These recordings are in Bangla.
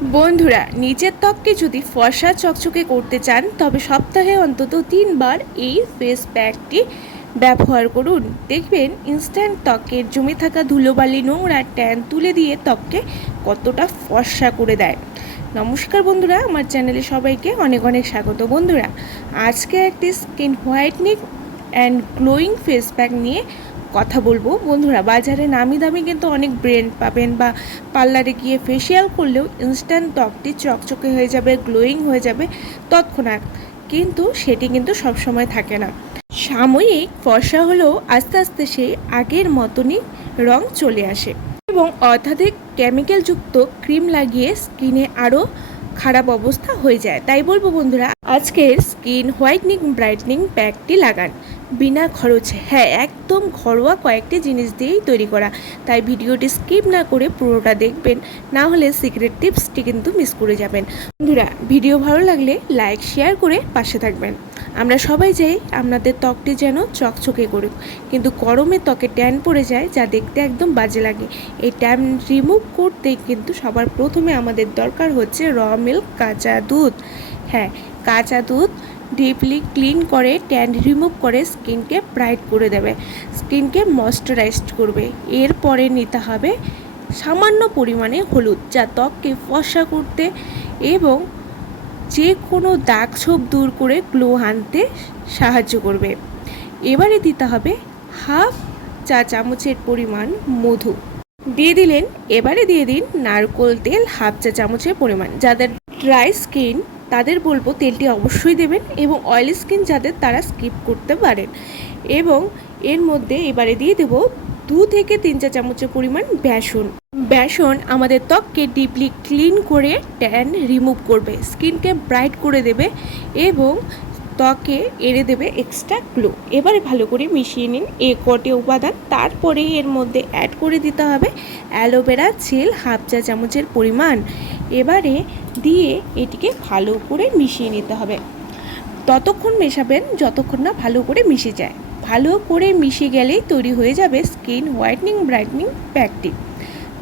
বন্ধুরা নিজের ত্বককে যদি ফর্সা চকচকে করতে চান, তবে সপ্তাহে অন্তত তিনবার এই ফেস প্যাকটি ব্যবহার করুন। দেখবেন ইনস্ট্যান্ট ত্বকের জমে থাকা ধুলোবালি নোংরা ট্যান তুলে দিয়ে ত্বককে কতটা ফর্সা করে দেয়। নমস্কার বন্ধুরা, আমার চ্যানেলে সবাইকে অনেক অনেক স্বাগত। বন্ধুরা, আজকে একটি skin whitening and glowing face pack নিয়ে কথা বলব। বন্ধুরা, বাজারে নামি দামি কিন্তু অনেক ব্র্যান্ড পাবেন বা পার্লারে গিয়ে ফেসিয়াল করলেও ইনস্ট্যান্ট ত্বকটি চকচকে হয়ে যাবে গ্লোয়িং হয়ে যাবে তৎক্ষণাৎ। কিন্তু সেটি কিন্তু সবসময় থাকে না। সাময়িক ফর্সা হলেও আস্তে আস্তে সেই আগের মতনই রং চলে আসে এবং অত্যাধিক কেমিক্যালযুক্ত ক্রিম লাগিয়ে স্কিনে আরও খারাপ অবস্থা হয়ে যায়। তাই বলব বন্ধুরা, আজকের স্কিন হোয়াইটনিং ব্রাইটনিং প্যাকটি লাগান। বিনা খরচে। হ্যাঁ একদম ঘরোয়া কয়েকটি জিনিস দিয়েই তৈরি করা। তাই ভিডিওটি স্কিপ না করে পুরোটা দেখবেন। না হলে সিক্রেট টিপসটি কিন্তু মিস করে যাবেন। বন্ধুরা, ভিডিও ভালো লাগলে লাইক, শেয়ার করে পাশে থাকবেন। আমরা সবাই চাই আপনাদের ত্বকটি যেন চকচকে করুক। কিন্তু গরমে ত্বকে ট্যান পড়ে যায়, যা দেখতে একদম বাজে লাগে। এই ট্যান রিমুভ করতে কিন্তু সবার প্রথমে আমাদের দরকার হচ্ছে র মিল্ক, কাঁচা দুধ। হ্যাঁ কাঁচা দুধ ডিপলি ক্লিন করে ট্যান রিমুভ করে স্কিনকে ব্রাইট করে দেবে। স্কিনকে ময়শ্চারাইজড করবে। এরপরে নিতে হবে সামান্য পরিমাণে হলুদ যা ত্বককে ফর্সা করতে এবং যে কোনো দাগ ছোপ দূর করে গ্লো আনতে সাহায্য করবে। এবারে দিতে হবে হাফ চা চামচের পরিমাণ মধু। দিয়ে দিলেন, এবারে দিয়ে দিন নারকোল তেল হাফ চা চামচের পরিমাণ। যাদের ড্রাই স্কিন তাদের বলব তেলটি অবশ্যই দেবেন এবং অয়েলি স্কিন যাদের তারা স্কিপ করতে পারেন। এবং এর মধ্যে এবারে দিয়ে দেবো দু থেকে তিন চা চামচের পরিমাণ বেসন। বেসন আমাদের ত্বককে ডিপলি ক্লিন করে ট্যান রিমুভ করবে স্কিনকে ব্রাইট করে দেবে এবং ত্বকে এড়ে দেবে এক্সট্রা গ্লো এবারে ভালো করে মিশিয়ে নিন, এ কটে উপাদান। তারপরে এর মধ্যে অ্যাড করে দিতে হবে অ্যালোভেরা জেল হাফ চা চামচের পরিমাণ। এবারে দিয়ে এটিকে ভালো করে মিশিয়ে নিতে হবে। ততক্ষণ মেশাবেন যতক্ষণ না ভালো করে মিশে যায়। ভালো করে মিশে গেলেই তৈরি হয়ে যাবে স্কিন হোয়াইটনিং, ব্রাইটনিং প্যাকটি,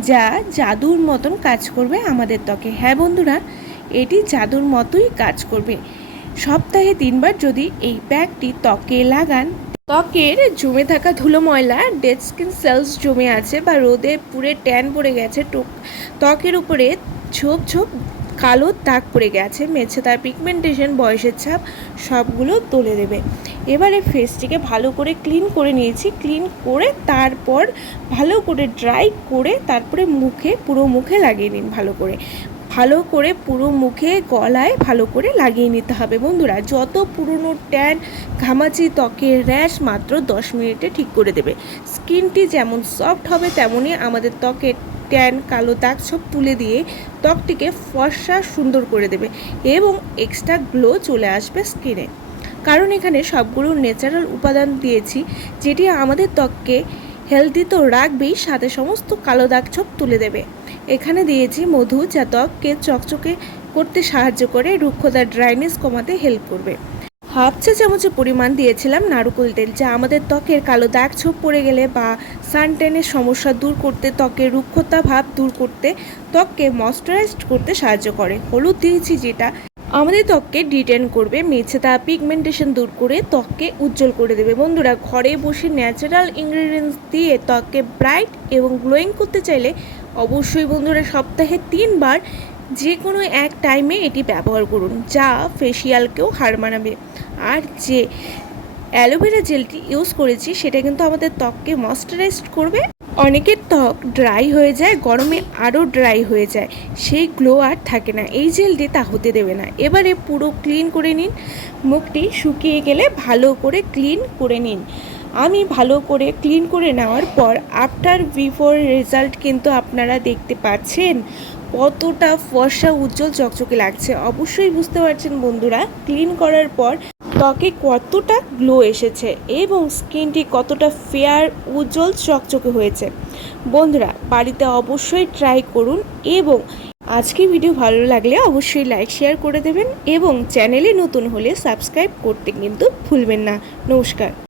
যা জাদুর মতন কাজ করবে আমাদের ত্বকে। হ্যাঁ বন্ধুরা, এটি জাদুর মতোই কাজ করবে। সপ্তাহে তিনবার যদি এই প্যাকটি ত্বকে লাগান, ত্বকের জমে থাকা ধুলো ময়লা, ডেড স্কিন সেলস জমে আছে বা রোদে পুরে ট্যান পড়ে গেছে ত্বকের উপরে ছোপ ছোপ কালো দাগ পড়ে গেছে মেছে তার পিগমেন্টেশন বয়সের ছাপ, সবগুলো তুলে দেবে। এবারে ফেসটিকে ভালো করে ক্লিন করে নিয়েছি। ক্লিন করে তারপর ভালো করে ড্রাই করে তারপরে মুখে, পুরো মুখে লাগিয়ে নিন ভালো করে। ভালো করে পুরো মুখে, গলায় ভালো করে লাগিয়ে নিতে হবে বন্ধুরা। যত পুরনো ট্যান ঘামাচি, ত্বকের র্যাশ মাত্র দশ মিনিটে ঠিক করে দেবে। স্কিনটি যেমন সফট হবে তেমনই আমাদের ত্বকের ট্যান, কালো দাগ সব তুলে দিয়ে ত্বকটিকে ফর্সা সুন্দর করে দেবে এবং এক্সট্রা গ্লো চলে আসবে স্কিনে কারণ এখানে সবগুলো ন্যাচারাল উপাদান দিয়েছি, যেটি আমাদের ত্বককে হেলদি তো রাখবেই, সাথে সমস্ত কালো দাগ ছোপ তুলে দেবে। এখানে দিয়েছি মধু, যা ত্বককে চকচকে করতে সাহায্য করে, রুক্ষতার ড্রাইনেস কমাতে হেল্প করবে। হাফ চা চামচের পরিমাণ দিয়েছিলাম নারকোল তেল, যা আমাদের ত্বকের কালো দাগ ছোপ পড়ে গেলে বা সানটেনের সমস্যা দূর করতে, ত্বকের রুক্ষতা ভাব দূর করতে, ত্বককে ময়শ্চারাইজড করতে সাহায্য করে। হলুদ দিয়েছি যেটা আমাদের ত্বককে ডিটেন করবে, মেছে তা পিগমেন্টেশন দূর করে ত্বককে উজ্জ্বল করে দেবে। বন্ধুরা, ঘরে বসে ন্যাচারাল ইনগ্রিডিয়েন্টস দিয়ে ত্বককে ব্রাইট এবং গ্লোয়িং করতে চাইলে অবশ্যই বন্ধুরা সপ্তাহে তিনবার যে কোনো এক টাইমে এটি ব্যবহার করুন, যা ফেসিয়ালকেও হার মানাবে। আর যে অ্যালোভেরা জেলটি ইউজ করেছি, সেটা কিন্তু আমাদের ত্বককে ময়শ্চারাইজড করবে। অনেকের ত্বক ড্রাই হয়ে যায়, গরমে আরও ড্রাই হয়ে যায়, সেই গ্লো আর থাকে না। এই জেলটি তা হতে দেবে না। এবারে পুরো ক্লিন করে নিন, মুখটি শুকিয়ে গেলে ভালো করে ক্লিন করে নিন। আমি ভালো করে ক্লিন করে নেওয়ার পর আফটার বিফোর রেজাল্ট কিন্তু আপনারা দেখতে পাচ্ছেন কতটা ফর্সা উজ্জ্বল চকচকে লাগছে। অবশ্যই বুঝতে পারছেন বন্ধুরা ক্লিন করার পর ত্বকে কতটা গ্লো এসেছে এবং স্কিনটি কতটা ফেয়ার, উজ্জ্বল, চকচকে হয়েছে। বন্ধুরা, বাড়িতে অবশ্যই ট্রাই করুন এবং আজকে ভিডিও ভালো লাগলে অবশ্যই লাইক শেয়ার করে দেবেন এবং চ্যানেলে নতুন হলে সাবস্ক্রাইব করতে কিন্তু ভুলবেন না। নমস্কার।